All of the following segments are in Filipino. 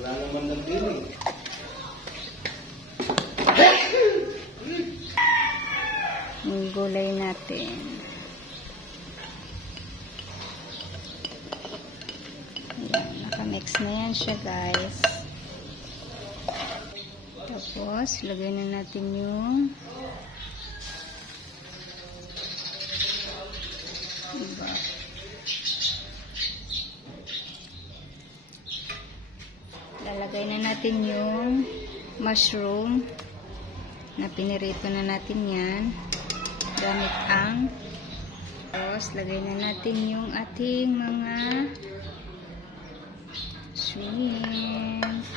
Wala naman ng feeling. Yung gulay natin. Ayan, nakamix na yan siya, guys. Tapos, lagay na natin yung iba. Lalagay na natin yung mushroom na pinirito na natin yan gamit ang. Tapos, lagay na natin yung ating mga shrimp.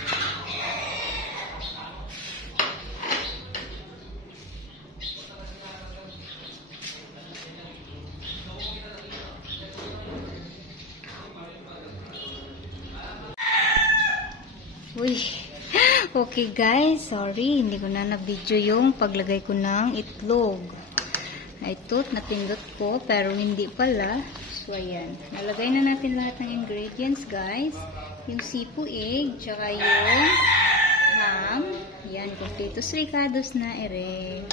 Uy, okay guys, sorry, hindi ko na na-video yung paglagay ko ng itlog. Ito, napindot ko, pero hindi pala. So, ayan. Nalagay na natin lahat ng ingredients, guys. Yung sipu egg, tsaka yung ham. Yan, completos ricados na ere.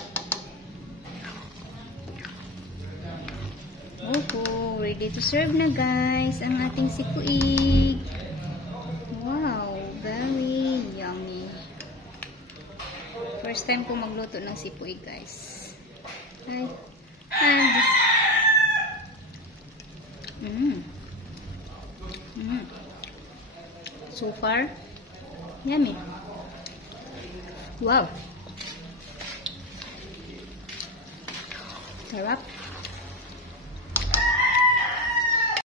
Oho, ready to serve na, guys, ang ating sipu egg. Wow, very yummy. First time ko magluto ng sipu egg, guys. So far, yummy. Wow. Sarap.